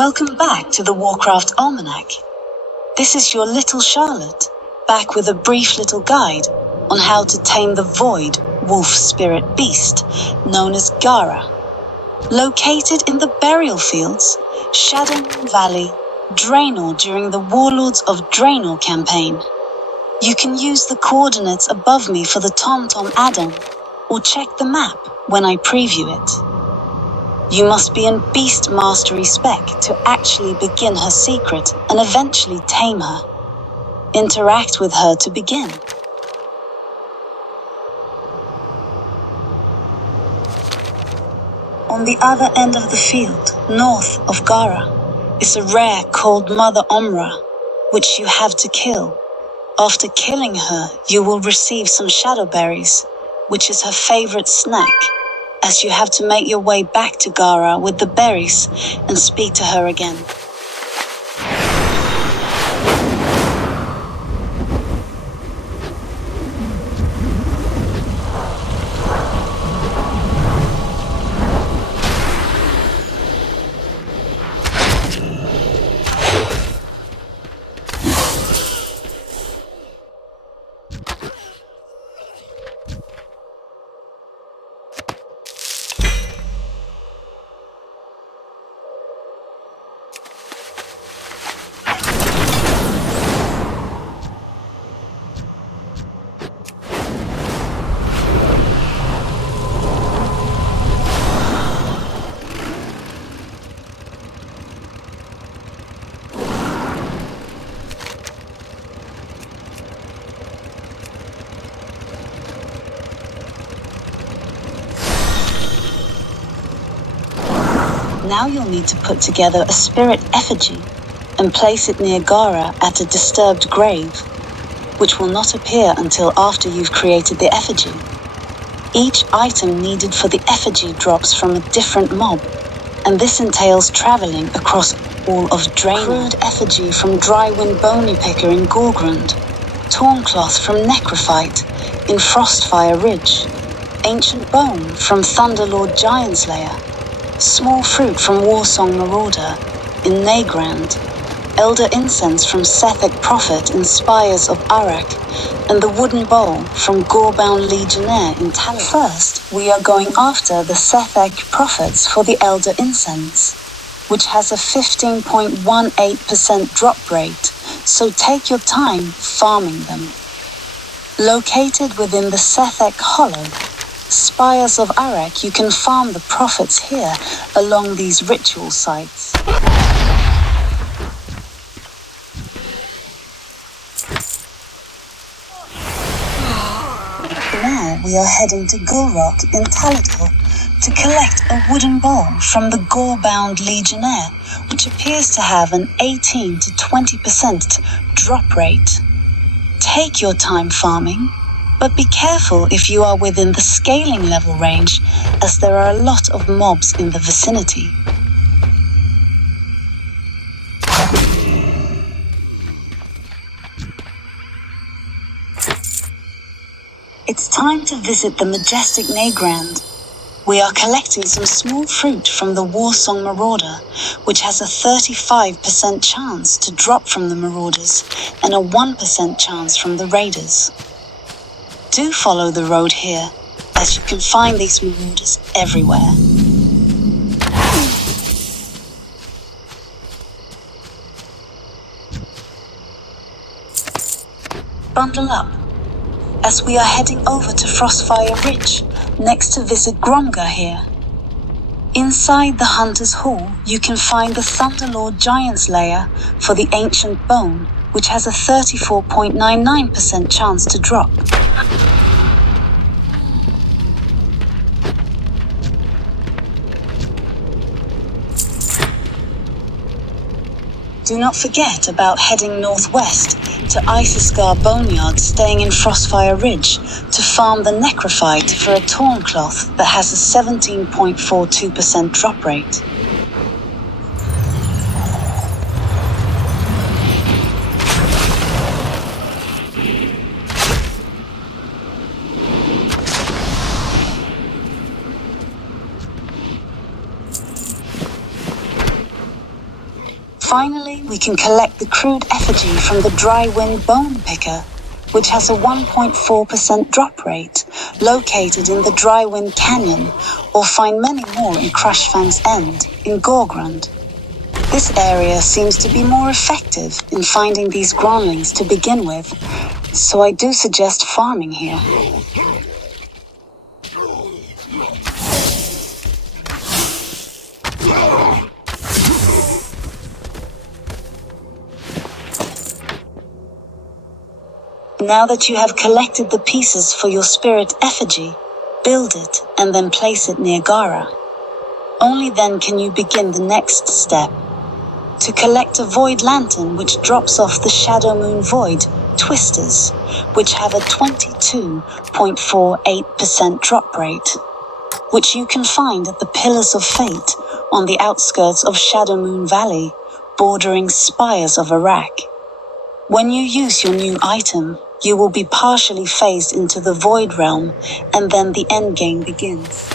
Welcome back to the Warcraft Almanac. This is your little Charlotte, back with a brief little guide on how to tame the void wolf spirit beast known as Gara. Located in the burial fields, Shadowmoon Valley, Draenor during the Warlords of Draenor campaign. You can use the coordinates above me for the TomTom add-on, or check the map when I preview it. You must be in Beast Mastery spec to actually begin her secret and eventually tame her. Interact with her to begin. On the other end of the field, north of Gara, is a rare called Mother Om'ra, which you have to kill. After killing her, you will receive some shadow berries, which is her favorite snack, as you have to make your way back to Gara with the berries and speak to her again. Now you'll need to put together a spirit effigy and place it near Gara at a disturbed grave, which will not appear until after you've created the effigy. Each item needed for the effigy drops from a different mob, and this entails traveling across all of Draenor. Crude effigy from Drywind Bony Picker in Gorgrond, torn cloth from Necrophyte in Frostfire Ridge, ancient bone from Thunderlord Giantslayer, small fruit from Warsong Marauder in Nagrand, elder incense from Sethek Prophet in Spires of Arak, and the wooden bowl from Gorebound Legionnaire in Talos. First, we are going after the Sethek Prophets for the elder incense, which has a 15.18% drop rate, so take your time farming them. Located within the Sethek Hollow, Spires of Arak, you can farm the prophets here along these ritual sites. Now we are heading to Gulrock in Talador to collect a wooden bowl from the Gorebound Legionnaire, which appears to have an 18 to 20% drop rate. Take your time farming, but be careful if you are within the scaling level range, as there are a lot of mobs in the vicinity. It's time to visit the majestic Nagrand. We are collecting some small fruit from the Warsong Marauder, which has a 35% chance to drop from the Marauders and a 1% chance from the Raiders. Do follow the road here, as you can find these marauders everywhere. Bundle up, as we are heading over to Frostfire Ridge, next to visit Gromgar here. Inside the Hunter's Hall, you can find the Thunderlord Giantslayer for the Ancient Bone, which has a 34.99% chance to drop. Do not forget about heading northwest to Isisgar Boneyard, staying in Frostfire Ridge to farm the Necrophyte for a torn cloth that has a 17.42% drop rate. Finally, we can collect the crude effigy from the dry wind bone picker, which has a 1.4% drop rate, located in the dry wind canyon, or find many more in Crushfang's End, in Gorgrund. This area seems to be more effective in finding these gronlings to begin with, so I do suggest farming here. Now that you have collected the pieces for your spirit effigy, build it and then place it near Gara. Only then can you begin the next step. To collect a void lantern which drops off the Shadow Moon Void twisters, which have a 22.48% drop rate, which you can find at the Pillars of Fate on the outskirts of Shadow Moon Valley, bordering Spires of Iraq. When you use your new item, you will be partially phased into the Void Realm, and then the endgame begins.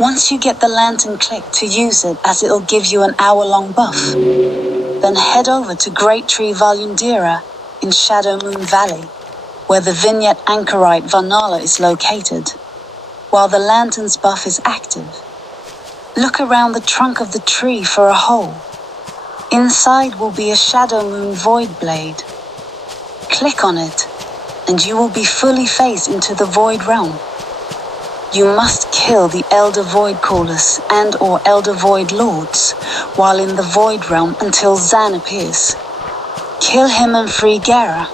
Once you get the lantern clicked to use it, as it'll give you an hour-long buff, then head over to Great Tree Valyundira in Shadow Moon Valley, where the Vignette Anchorite Varnala is located. While the lantern's buff is active, look around the trunk of the tree for a hole. Inside will be a Shadow Moon Void Blade. Click on it, and you will be fully phased into the Void Realm. You must kill the Elder Void Callers and/or Elder Void Lords while in the Void Realm until Zan appears. Kill him and free Gara.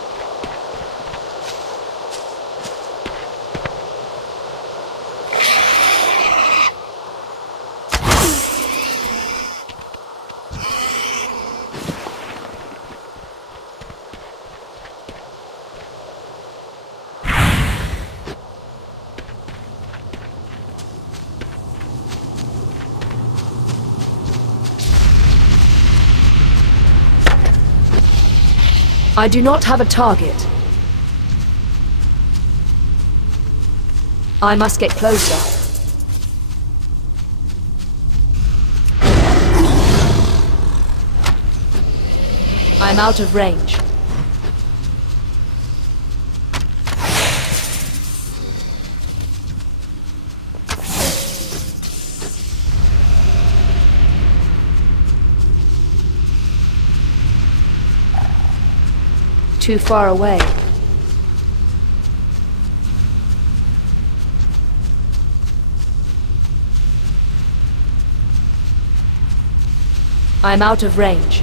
I do not have a target. I must get closer. I'm out of range. Too far away. I'm out of range.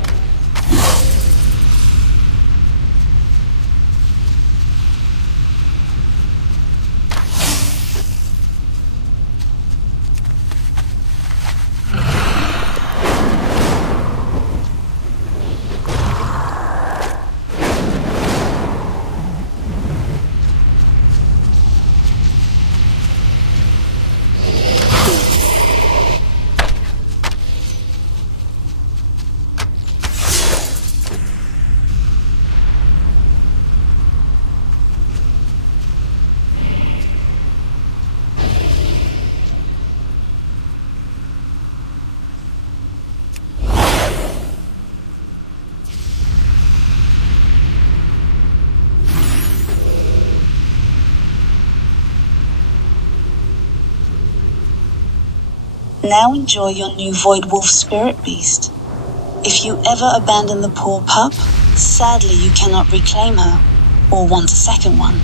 Now enjoy your new Void Wolf Spirit Beast. If you ever abandon the poor pup, sadly you cannot reclaim her, or want a second one.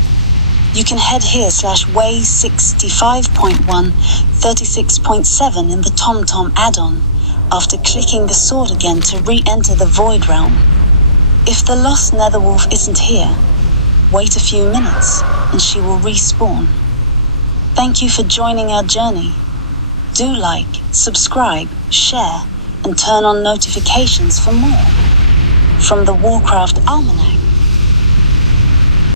You can head here /way 65.1 36.7 in the TomTom add-on, after clicking the sword again to re-enter the Void Realm. If the lost Netherwolf isn't here, wait a few minutes and she will respawn. Thank you for joining our journey. Do like, subscribe, share, and turn on notifications for more. From the Warcraft Almanac.